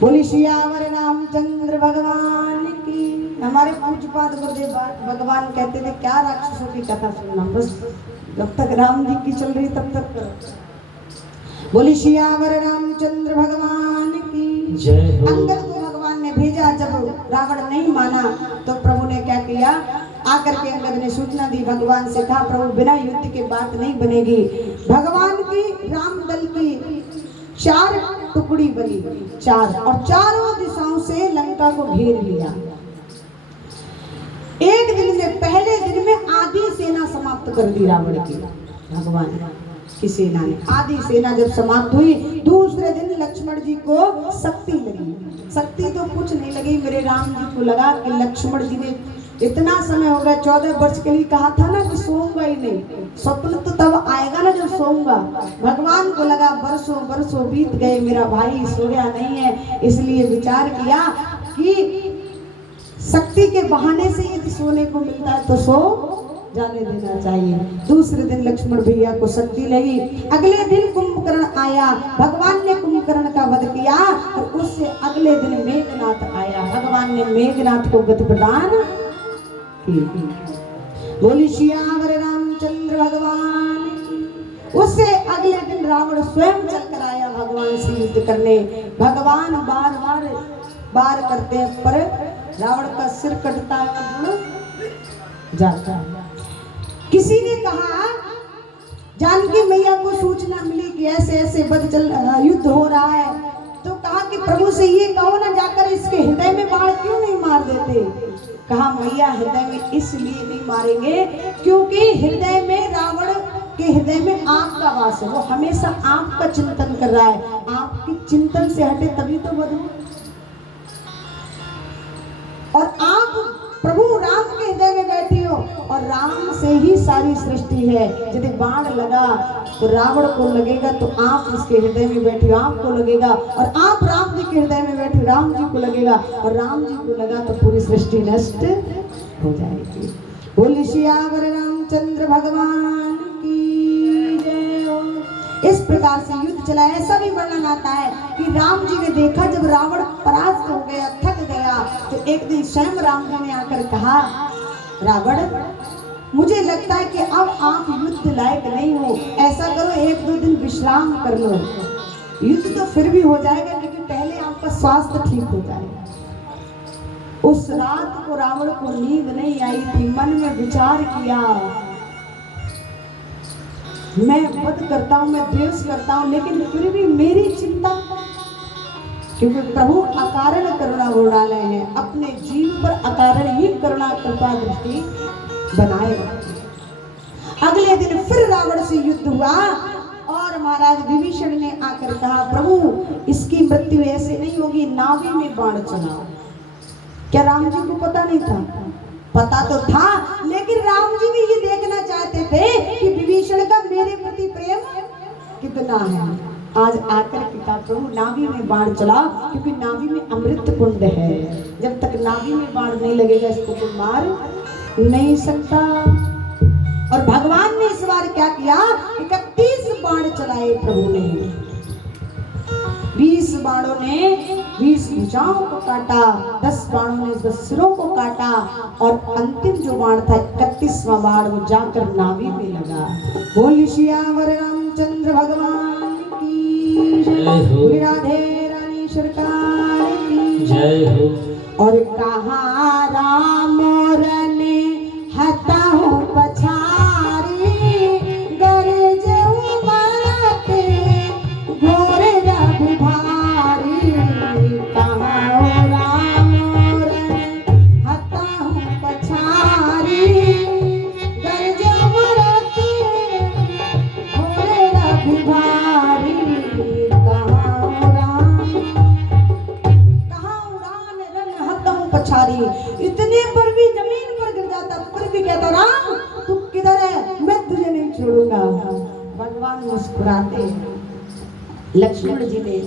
बोली सियावर रामचंद्र भगवान की। हमारे पूज्यपाद गुरुदेव भगवान कहते थे क्या राक्षसों की कथा सुनना, बस जब तक राम जी की चल रही तब तक करो। बोली सियावर रामचंद्र भगवान की जय हो। अंगद को भगवान ने भेजा, जब रावण नहीं माना तो प्रभु ने क्या किया, आकर के अंगद ने सूचना दी, भगवान से कहा प्रभु बिना युद्ध के बात नहीं बनेगी। भगवान की राम दल की 4 टुकड़ी बनी, 4, और चारों दिशाओं से लंका को घेर लिया। एक दिन में, पहले दिन में आधी सेना समाप्त कर दी रावण की। भगवान की सेना ने आधी सेना जब समाप्त हुई, दूसरे दिन लक्ष्मण जी को शक्ति लगी। शक्ति तो कुछ नहीं लगी, मेरे राम जी को लगा कि लक्ष्मण जी ने इतना समय हो गया, 14 वर्ष के लिए कहा था ना कि सोऊंगा ही नहीं, स्वप्न तो तब आएगा ना जब सोऊंगा। भगवान को लगा बरसों बरसों बीत गए, मेरा भाई सोया नहीं है, इसलिए विचार किया कि शक्ति के बहाने से यदि सोने को मिलता है तो सो जाने देना चाहिए। दूसरे दिन लक्ष्मण भैया को शक्ति लगी। अगले दिन कुंभकर्ण आया, भगवान ने कुंभकर्ण का वध किया, और उससे अगले दिन मेघनाथ आया, भगवान ने मेघनाथ को गति प्रदान की। बोली सियावर रामचंद्र भगवान की। उससे अगले दिन रावण स्वयं चलकर आया भगवान से युद्ध करने। भगवान बार करते हैं पर रावण का सिर कटता है, जाता है। किसी ने कहा, जानकी मैया को सूचना मिली कि ऐसे ऐसे युद्ध हो रहा है, तो कहा कि प्रभु से ये कहो ना, जाकर इसके हृदय में बाण क्यों नहीं मार देते। कहा मैया हृदय में इसलिए नहीं मारेंगे क्योंकि हृदय में, रावण के हृदय में आँख का वास है, वो हमेशा आँख का चिंतन कर रहा है, आपकी चिंतन से हटे तभी तो वध हो। और आप प्रभु राम के हृदय में बैठी हो, और राम से ही सारी सृष्टि है। यदि बाण लगा तो रावण को लगेगा, तो आप उसके हृदय में बैठी हो, आपको लगेगा, और आप राम जी के हृदय में बैठे राम जी को लगेगा, और राम जी को लगा तो पूरी सृष्टि नष्ट हो जाएगी। बोली सियावर रामचंद्र भगवान की जय हो। इस प्रकार से युद्ध चला। ऐसा भी वर्णन आता है कि राम जी ने देखा जब रावण परास्त हो गया, थक गया, तो एक दिन स्वयं राम जी ने आकर कहा, रावण मुझे लगता है कि अब आप युद्ध लायक नहीं हो, ऐसा करो 1-2 दिन विश्राम कर लो, युद्ध तो फिर भी हो जाएगा लेकिन पहले आपका स्वास्थ्य ठीक हो जाएगा। उस रात को रावण को नींद नहीं आई थी, मन में विचार किया, मैं वध करता हूँ, मैं द्वेष करता हूँ, लेकिन फिर भी मेरी चिंता, क्योंकि प्रभु अकारण करुणा उड़ाले हैं, अपने जीव पर अकारण ही करुणा कृपा दृष्टि बनाए। अगले दिन फिर रावण से युद्ध हुआ, और महाराज विभीषण ने आकर कहा, प्रभु इसकी मृत्यु ऐसे नहीं होगी, नाभि में बाण चलाओ। क्या राम जी को पता नहीं था? पता तो था, लेकिन राम जी भी ये देखना चाहते थे कि विभीषण का मेरे प्रति प्रेम कितना है। आज आकर के कहा, प्रभु नाभि में बाण चलाओ, क्योंकि नाभि में अमृत कुंड है, जब तक नाभि में बाण नहीं लगेगा इसको कोई मार नहीं सकता। और भगवान ने इस बार क्या किया, 31 बाण चलाए प्रभु ने। 20 बाणों ने 20 भुजाओं को काटा, 10 बाणों ने 10 सिरों को काटा, और अंतिम जो बाण था 31वां बाण वो जाकर नाभि में लगा। बोली सियावर रामचंद्र भगवान की जय हो। राधे रानी सरकार की जय हो। और कहा राम रने हताहु पछारी, गरजे उमरते घोर रघु भारी। कहा राम रने हताहु पछारी, गरजे उमरते घोर रघु भारी। पछारी, इतने पर भी जमीन पर गिर जाता, फिर भी कहता राम तू किधर है, मैं तुझे नहीं छोड़ूंगा। भगवान मुस्कुराते। लक्ष्मण जी ने